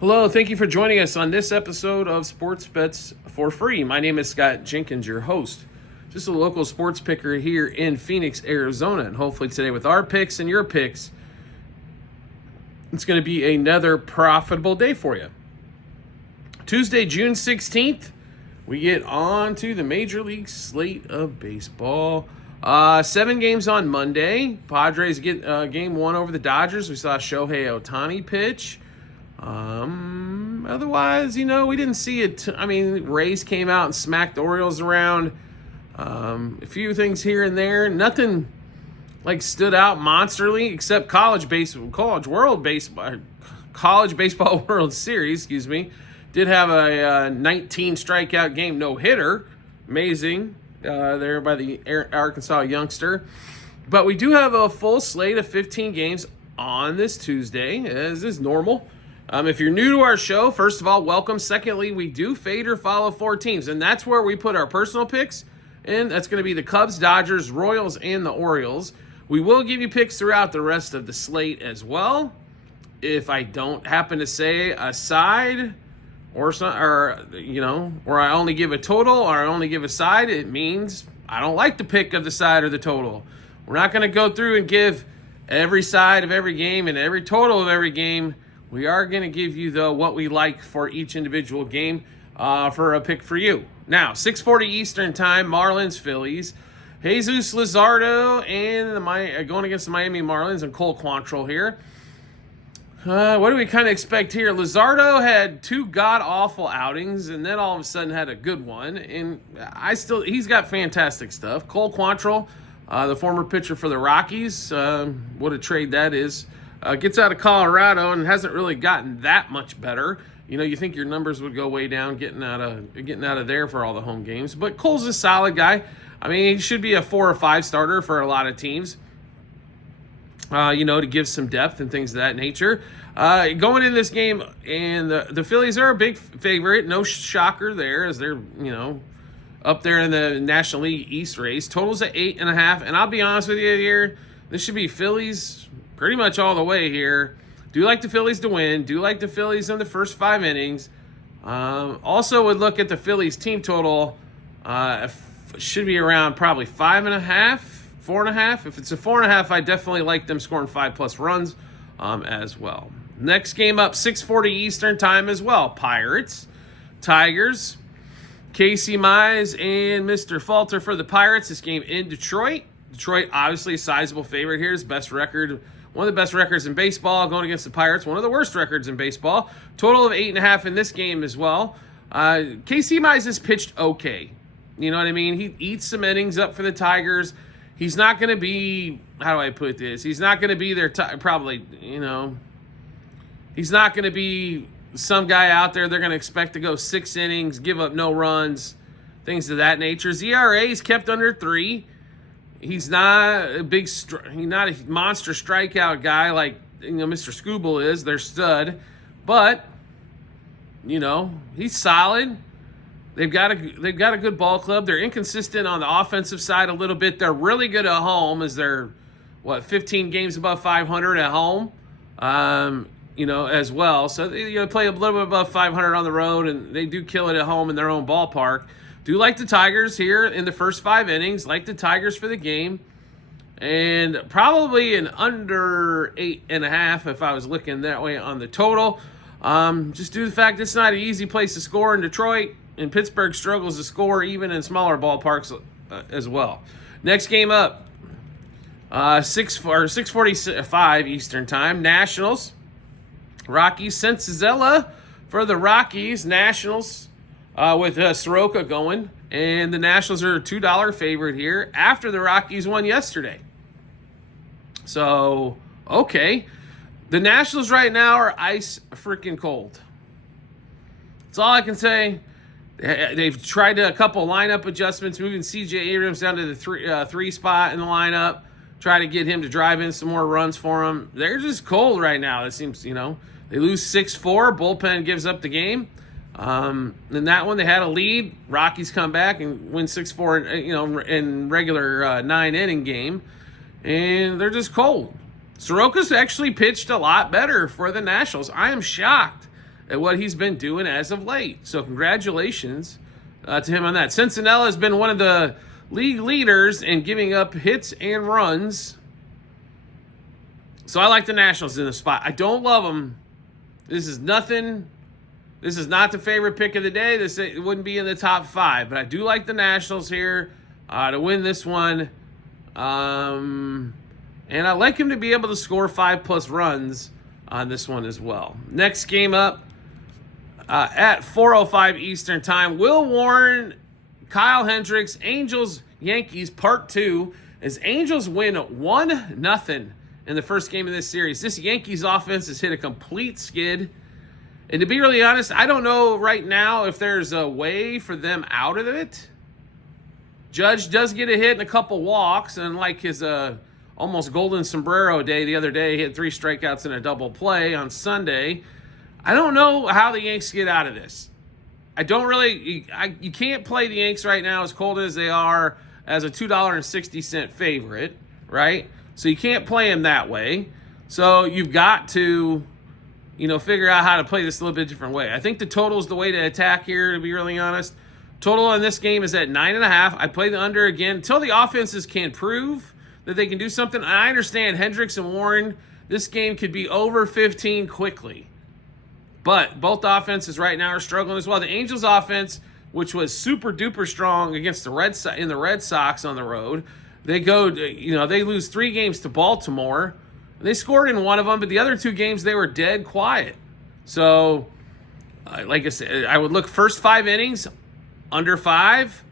Hello, thank you for joining us on this episode of Sports Bets for Free. My name is Scott Jenkins, your host. Just a local sports picker here in Phoenix, Arizona. And hopefully today with our picks and your picks, it's going to be another profitable day for you. Tuesday, June 16th, we get on to the Major League slate of baseball. 7 games on Monday. Padres get game 1 over the Dodgers. We saw Shohei Ohtani pitch. Otherwise, we didn't see it. Rays came out and smacked the Orioles around. A few things here and there. Nothing stood out monsterly except College Baseball World Series, did have a 19 strikeout game, no hitter. Amazing there by the Arkansas youngster. But we do have a full slate of 15 games on this Tuesday, as is normal. If you're new to our show, first of all, welcome. Secondly, we do fade or follow 4 teams, and that's where we put our personal picks in. That's going to be the Cubs, Dodgers, Royals, and the Orioles. We will give you picks throughout the rest of the slate as well. If I don't happen to say a side or I only give a total or I only give a side, it means I don't like the pick of the side or the total. We're not going to go through and give every side of every game and every total of every game. We are going to give you, though, what we like for each individual game for a pick for you. Now, 6:40 Eastern Time, Marlins, Phillies. Jesus Luzardo and going against the Miami Marlins and Cole Quantrill here. What do we kind of expect here? Luzardo had 2 god-awful outings and then all of a sudden had a good one. And he's got fantastic stuff. Cole Quantrill, the former pitcher for the Rockies, what a trade that is. Gets out of Colorado and hasn't really gotten that much better. You think your numbers would go way down getting out of there for all the home games. But Cole's a solid guy. He should be a 4 or 5 starter for a lot of teams. To give some depth and things of that nature. Going in this game, and the Phillies are a big favorite. No shocker there, as they're up there in the National League East race. Totals at 8.5, and I'll be honest with you here, this should be Phillies pretty much all the way here. Do like the Phillies to win. Do like the Phillies in the first 5 innings. Also would look at the Phillies team total. Should be around probably 5.5, 4.5. If it's a 4.5, I definitely like them scoring 5+ runs as well. Next game up, 6:40 Eastern Time as well. Pirates, Tigers. Casey Mize and Mr. Falter for the Pirates. This game in Detroit. Detroit, obviously a sizable favorite here. His best record, one of the best records in baseball, going against the Pirates. One of the worst records in baseball. Total of 8.5 in this game as well. Casey Mize has pitched okay. You know what I mean? He eats some innings up for the Tigers. He's not going to be, how do I put this? He's not going to be their, he's not going to be some guy out there they're going to expect to go 6 innings, give up no runs, things of that nature. His ERA is kept under 3. He's not a he's not a monster strikeout guy like Mr. Scooble is. They're stud, but he's solid. They've got a good ball club. They're inconsistent on the offensive side a little bit. They're really good at home, as they're 15 games above 500 at home, as well. So they play a little bit above 500 on the road, and they do kill it at home in their own ballpark. Do like the Tigers here in the first 5 innings. Like the Tigers for the game. And probably an under 8.5 if I was looking that way on the total. Just due to the fact it's not an easy place to score in Detroit. And Pittsburgh struggles to score even in smaller ballparks as well. Next game up. 6:45 Eastern Time. Nationals. Rockies. Senzella for the Rockies. Nationals. With Soroka going. And the Nationals are a $2 favorite here after the Rockies won yesterday. So, okay. The Nationals right now are ice freaking cold. That's all I can say. They've tried a couple lineup adjustments, moving C.J. Abrams down to the 3 spot in the lineup, try to get him to drive in some more runs for them. They're just cold right now. It seems, they lose 6-4. Bullpen gives up the game. In that one, they had a lead. Rockies come back and win 6-4, in regular 9-inning game. And they're just cold. Soroka's actually pitched a lot better for the Nationals. I am shocked at what he's been doing as of late. So congratulations to him on that. Cincinnati has been one of the league leaders in giving up hits and runs. So I like the Nationals in the spot. I don't love them. This is nothing. This is not the favorite pick of the day. It wouldn't be in the top 5, but I do like the Nationals here to win this one. And I like him to be able to score 5+ runs on this one as well. Next game up at 4:05 Eastern Time. Will Warren, Kyle Hendricks, Angels, Yankees, Part 2. As Angels win 1-0 in the first game of this series. This Yankees offense has hit a complete skid. And to be really honest, I don't know right now if there's a way for them out of it. Judge does get a hit and a couple walks, and like his almost golden sombrero day the other day, he had 3 strikeouts and a double play on Sunday. I don't know how the Yanks get out of this. I don't really, you can't play the Yanks right now as cold as they are as a $2.60 favorite, right? So you can't play them that way. So you've got to, figure out how to play this a little bit different way. I think the total is the way to attack here, to be really honest. Total on this game is at 9.5. I play the under again until the offenses can prove that they can do something. I understand Hendricks and Warren, this game could be over 15 quickly. But both offenses right now are struggling as well. The Angels offense, which was super duper strong against the Red Sox on the road, they lose 3 games to Baltimore. They scored in one of them, but the other 2 games they were dead quiet. So, like I said, I would look first 5 innings, under 5,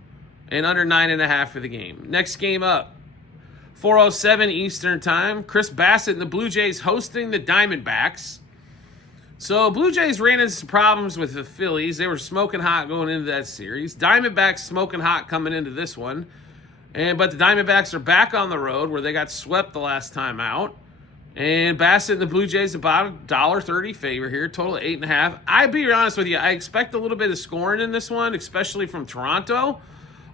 and under 9.5 for the game. Next game up, 4:07 Eastern Time. Chris Bassett and the Blue Jays hosting the Diamondbacks. So Blue Jays ran into some problems with the Phillies. They were smoking hot going into that series. Diamondbacks smoking hot coming into this one. But the Diamondbacks are back on the road where they got swept the last time out. And Bassett and the Blue Jays about a $1.30 favor here, total of 8.5. I'll be honest with you, I expect a little bit of scoring in this one, especially from Toronto.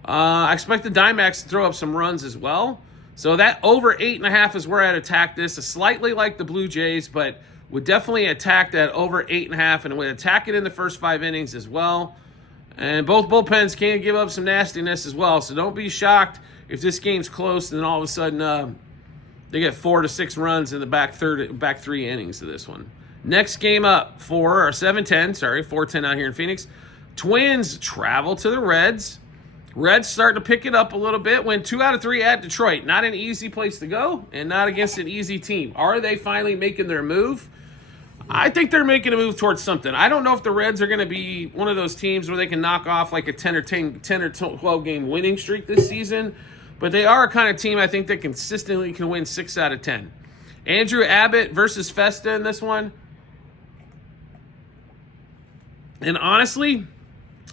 I expect the Diamondbacks to throw up some runs as well. So that over 8.5 is where I'd attack this. It's slightly like the Blue Jays, but would definitely attack that over 8.5 and would attack it in the first 5 innings as well. And both bullpens can give up some nastiness as well. So don't be shocked if this game's close and then all of a sudden they get 4 to 6 runs in the back 3 innings of this one. Next game up, 4:10 out here in Phoenix. Twins travel to the Reds. Reds starting to pick it up a little bit. Win 2 out of 3 at Detroit. Not an easy place to go and not against an easy team. Are they finally making their move? I think they're making a move towards something. I don't know if the Reds are going to be one of those teams where they can knock off like a 10 or 12 game winning streak this season, but they are a kind of team I think that consistently can win 6 out of 10. Andrew Abbott versus Festa in this one. And honestly,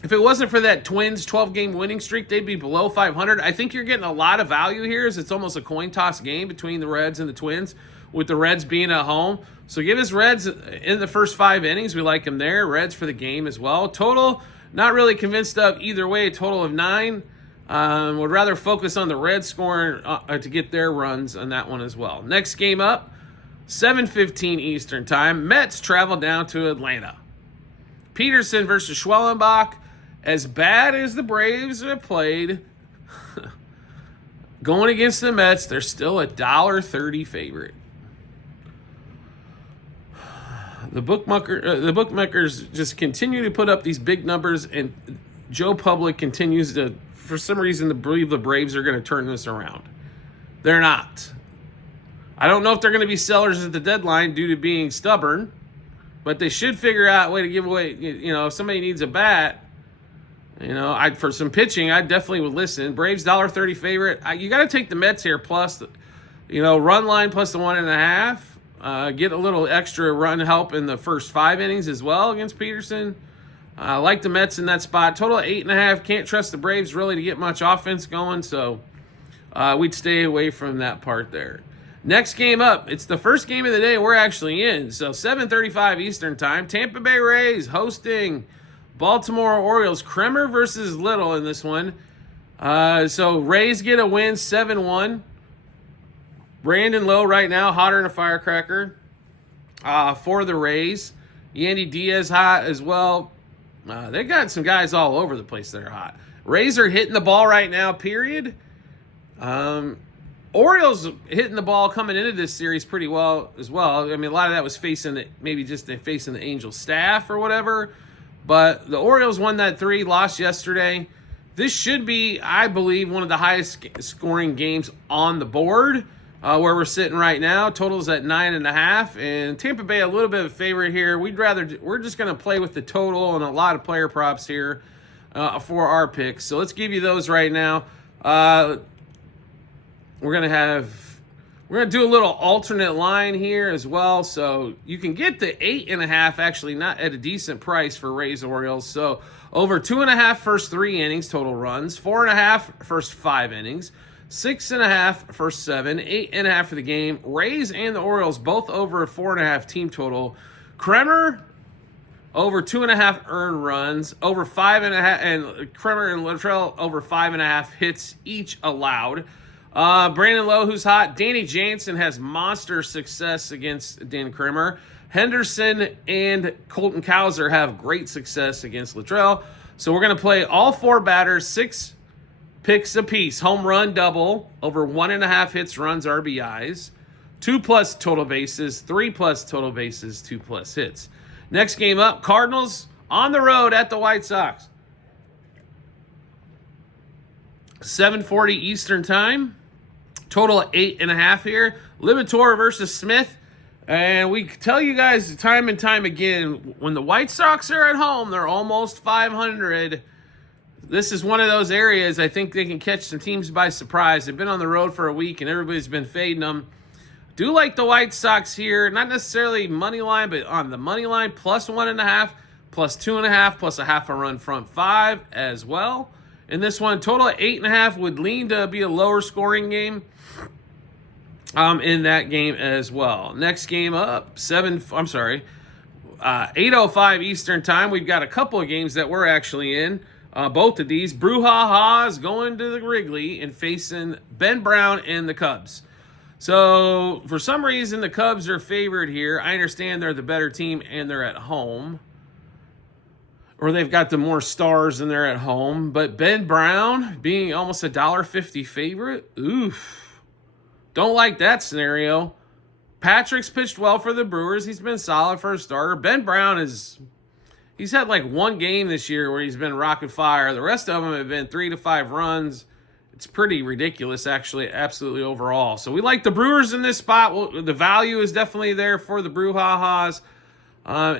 if it wasn't for that Twins 12-game winning streak, they'd be below 500. I think you're getting a lot of value here as it's almost a coin toss game between the Reds and the Twins, with the Reds being at home. So give us Reds in the first 5 innings. We like them there. Reds for the game as well. Total, not really convinced of either way. A total of 9. Would rather focus on the Reds scoring to get their runs on that one as well. Next game up, 7:15 Eastern Time. Mets travel down to Atlanta. Peterson versus Schwellenbach. As bad as the Braves have played, going against the Mets, they're still a $1.30 favorite. The bookmakers just continue to put up these big numbers, and Joe Public continues to, for some reason, to believe the Braves are going to turn this around. They're not. I don't know if they're going to be sellers at the deadline due to being stubborn, but they should figure out a way to give away, if somebody needs a bat, for some pitching, I definitely would listen. Braves $1.30 favorite. You got to take the Mets here plus, run line plus the 1.5. Get a little extra run help in the first 5 innings as well against Peterson. I like the Mets in that spot. Total of 8.5. Can't trust the Braves really to get much offense going, so we'd stay away from that part there. Next game up, it's the first game of the day we're actually in. So 7:35 Eastern Time. Tampa Bay Rays hosting Baltimore Orioles. Kremer versus Little in this one. So Rays get a win, 7-1. Brandon Lowe right now, hotter than a firecracker for the Rays. Yandy Diaz hot as well. They got some guys all over the place that are hot. Rays are hitting the ball right now, period. Orioles hitting the ball coming into this series pretty well as well. I mean, a lot of that was facing the Angels staff or whatever. But the Orioles won that 3, lost yesterday. This should be, I believe, one of the highest scoring games on the board where we're sitting right now. Total's at 9.5, and Tampa Bay a little bit of a favorite here. We're just going to play with the total and a lot of player props here for our picks. So let's give you those right now. We're gonna do a little alternate line here as well. So you can get the 8.5 actually not at a decent price for Rays Orioles. So over 2.5 first 3 innings total runs, 4.5 first 5 innings, 6.5 first 7, 8.5 for the game. Rays and the Orioles both over a 4.5 team total. Kremer over 2.5 earned runs, over 5.5, and Kremer and Luttrell over 5.5 hits each allowed. Brandon Lowe, who's hot. Danny Jansen has monster success against Dan Kremer. Henderson and Colton Cowser have great success against Luttrell. So we're going to play all 4 batters, 6 picks apiece. Home run double, over 1.5 hits, runs, RBIs. 2+ total bases, 3+ total bases, 2+ hits. Next game up, Cardinals on the road at the White Sox. 7:40 Eastern Time. Total 8.5 here. Libator versus Smith. And we tell you guys time and time again, when the White Sox are at home, they're almost 500. This is one of those areas I think they can catch some teams by surprise. They've been on the road for a week, and everybody's been fading them. Do like the White Sox here. Not necessarily money line, but on the money line, plus 1.5, plus 2.5, plus a half a run front 5 as well. In this one, total of 8.5 would lean to be a lower scoring game in that game as well. Next game up, 8:05 Eastern Time. We've got a couple of games that we're actually in. Both of these. Brouhaha's going to the Wrigley and facing Ben Brown and the Cubs. So, for some reason, the Cubs are favored here. I understand they're the better team and they're at home. Or they've got the more stars and they're at home. But Ben Brown being almost a $1.50 favorite, oof. Don't like that scenario. Patrick's pitched well for the Brewers. He's been solid for a starter. Ben Brown he's had like one game this year where he's been rocket fire. The rest of them have been 3 to 5 runs. It's pretty ridiculous, actually, absolutely overall. So we like the Brewers in this spot. Well, the value is definitely there for the Brouhahas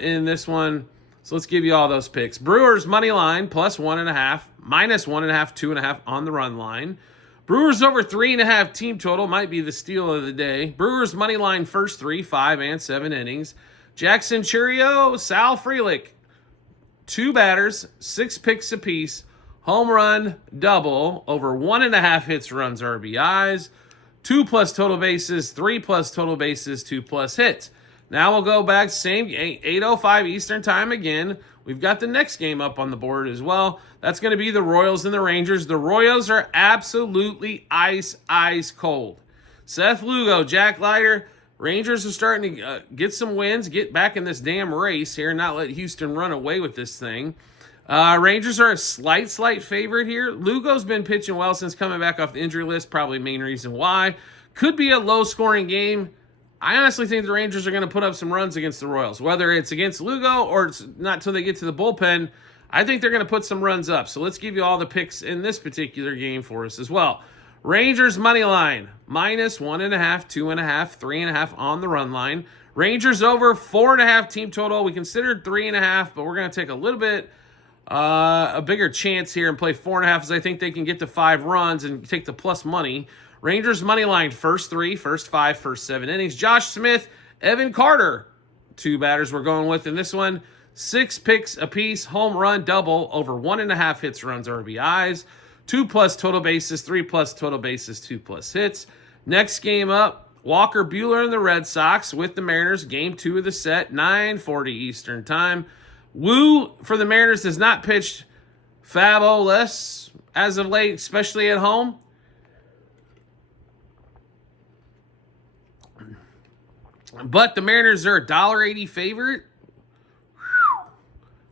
in this one. So let's give you all those picks. Brewers money line plus 1.5, minus 1.5, 2.5 on the run line. Brewers over 3.5 team total might be the steal of the day. Brewers money line first 3, 5, and 7 innings. Jackson Churio, Sal Frelick, 2 batters, 6 picks apiece. Home run double, over 1.5 hits, runs, RBIs. 2+ total bases, 3+ total bases, 2+ hits. Now we'll go back, same 8:05 Eastern Time again. We've got the next game up on the board as well. That's going to be the Royals and the Rangers. The Royals are absolutely ice cold. Seth Lugo, Jack Leiter. Rangers are starting to get some wins, get back in this damn race here, not let Houston run away with this thing. Rangers are a slight favorite here. Lugo's been pitching well since coming back off the injury list, probably main reason why. Could be a low-scoring game. I honestly think the Rangers are going to put up some runs against the Royals. Whether it's against Lugo or it's not until they get to the bullpen, I think they're going to put some runs up. So let's give you all the picks in this particular game for us as well. Rangers money line, minus 1.5, 2.5, 3.5 on the run line. Rangers over 4.5 team total. We considered 3.5, but we're going to take a little bit a bigger chance here and play 4.5 as I think they can get to 5 runs and take the plus money. Rangers money line, first 3, first 5, first 7 innings. Josh Smith, Evan Carter, 2 batters we're going with in this one. 6 picks apiece, home run double, over 1.5 hits, runs, RBIs. 2+ total bases, 3+ total bases, 2+ hits. Next game up, Walker Buehler and the Red Sox with the Mariners. Game 2 of the set, 9:40 Eastern Time. Woo for the Mariners has not pitched fabulous as of late, especially at home. But the Mariners are a $1.80 favorite.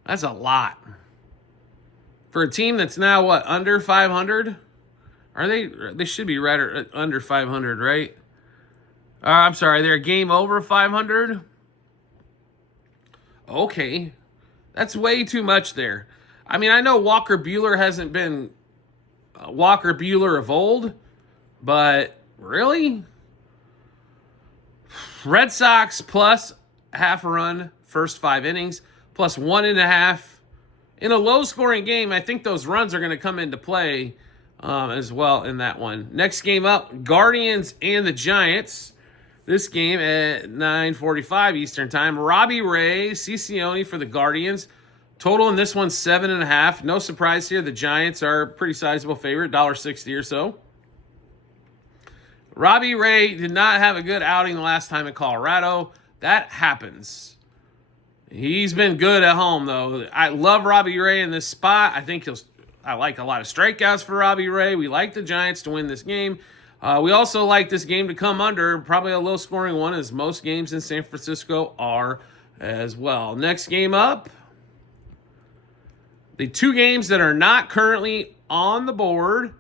That's a lot. For a team that's now, what, under 500? They should be right or under 500, right? I'm sorry, they're a game over 500? Okay. That's way too much there. I mean, I know Walker Buehler hasn't been Walker Buehler of old, but really? Red Sox plus half a run, first 5 innings, plus 1.5. In a low-scoring game, I think those runs are going to come into play as well in that one. Next game up, Guardians and the Giants. This game at 9:45 Eastern Time. Robbie Ray, Ciccione for the Guardians. Total in this one, 7.5. No surprise here. The Giants are a pretty sizable favorite, $1.60 or so. Robbie Ray did not have a good outing the last time in Colorado. That happens. He's been good at home, though. I love Robbie Ray in this spot. I like a lot of strikeouts for Robbie Ray. We like the Giants to win this game. We also like this game to come under, probably a low-scoring one, as most games in San Francisco are as well. Next game up, the 2 games that are not currently on the board,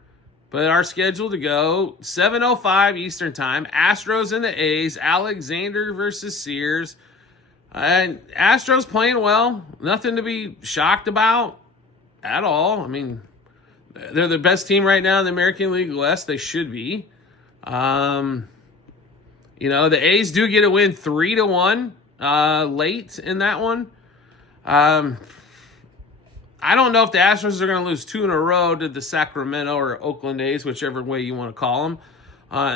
but are scheduled to go, 7:05 Eastern Time, Astros and the A's, Alexander versus Sears. And Astros playing well, nothing to be shocked about at all. I mean, they're the best team right now in the American League West. They should be. The A's do get a win 3-1 late in that one. I don't know if the Astros are going to lose 2 in a row to the Sacramento or Oakland A's, whichever way you want to call them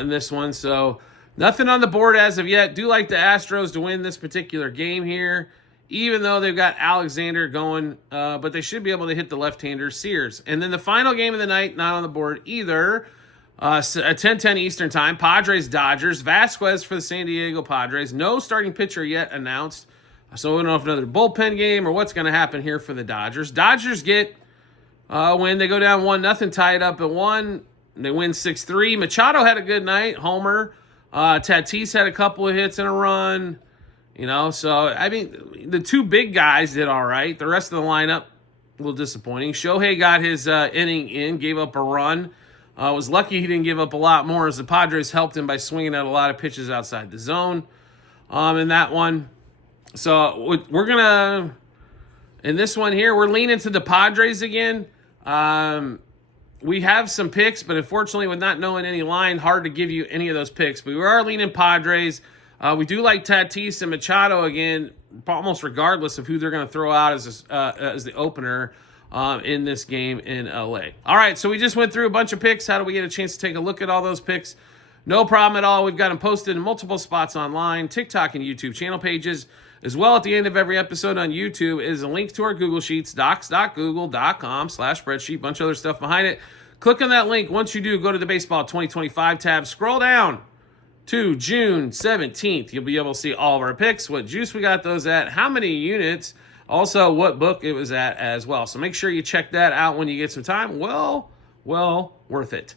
in this one. So nothing on the board as of yet. Do like the Astros to win this particular game here, even though they've got Alexander going, but they should be able to hit the left-hander Sears. And then the final game of the night, not on the board either, at 10:10 Eastern Time, Padres-Dodgers. Vasquez for the San Diego Padres. No starting pitcher yet announced. So we don't know if another bullpen game or what's going to happen here for the Dodgers. Dodgers get when they go down 1-0, tie it up at 1. They win 6-3. Machado had a good night, homer. Tatis had a couple of hits and a run. So, I mean, the 2 big guys did all right. The rest of the lineup, a little disappointing. Shohei got his inning in, gave up a run. Was lucky he didn't give up a lot more as the Padres helped him by swinging at a lot of pitches outside the zone in that one. So we're going to, in this one here, we're leaning to the Padres again. We have some picks, but unfortunately with not knowing any line, hard to give you any of those picks. But we are leaning Padres. We do like Tatis and Machado again, almost regardless of who they're going to throw out as the opener in this game in LA. All right, so we just went through a bunch of picks. How do we get a chance to take a look at all those picks? No problem at all. We've got them posted in multiple spots online, TikTok and YouTube channel pages. As well, at the end of every episode on YouTube is a link to our Google Sheets, docs.google.com/spreadsheet, bunch of other stuff behind it. Click on that link. Once you do, go to the Baseball 2025 tab. Scroll down to June 17th. You'll be able to see all of our picks, what juice we got those at, how many units, also what book it was at as well. So make sure you check that out when you get some time. Well worth it.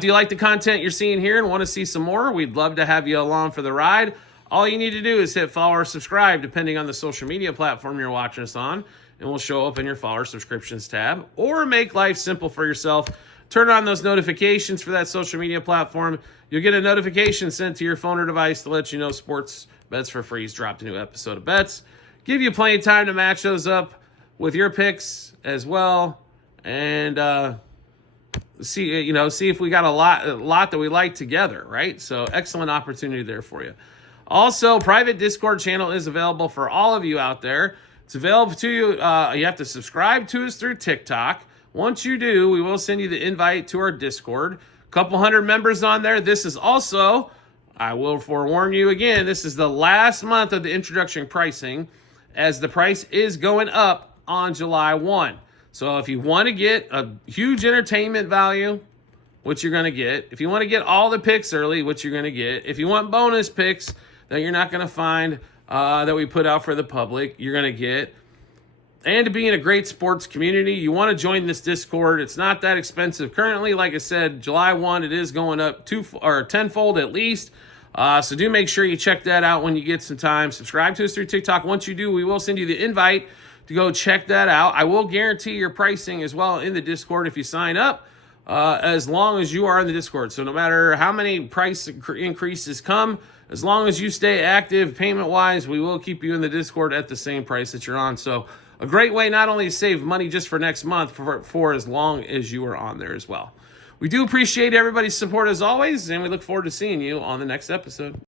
Do you like the content you're seeing here and want to see some more? We'd love to have you along for the ride. All you need to do is hit follow or subscribe, depending on the social media platform you're watching us on, and we'll show up in your follow or subscriptions tab. Or make life simple for yourself. Turn on those notifications for that social media platform. You'll get a notification sent to your phone or device to let you know Sports Bets for Free's dropped a new episode of Bets. Give you plenty of time to match those up with your picks as well, and see if we got a lot that we like together, right? So excellent opportunity there for you. Also, private Discord channel is available for all of you out there. It's available to you. You have to subscribe to us through TikTok. Once you do, we will send you the invite to our Discord. A couple hundred members on there. This is also, I will forewarn you again, this is the last month of the introductory pricing, as the price is going up on July 1. So if you want to get a huge entertainment value, which you're going to get. If you want to get all the picks early, which you're going to get. If you want bonus picks that you're not going to find that we put out for the public, you're going to get. And to be in a great sports community, you want to join this Discord. It's not that expensive. Currently, like I said, July 1, it is going up tenfold at least. So do make sure you check that out when you get some time. Subscribe to us through TikTok. Once you do, we will send you the invite to go check that out. I will guarantee your pricing as well in the Discord if you sign up, as long as you are in the Discord. So no matter how many price increases come, as long as you stay active payment-wise, we will keep you in the Discord at the same price that you're on. So a great way not only to save money just for next month, for as long as you are on there as well. We do appreciate everybody's support as always, and we look forward to seeing you on the next episode.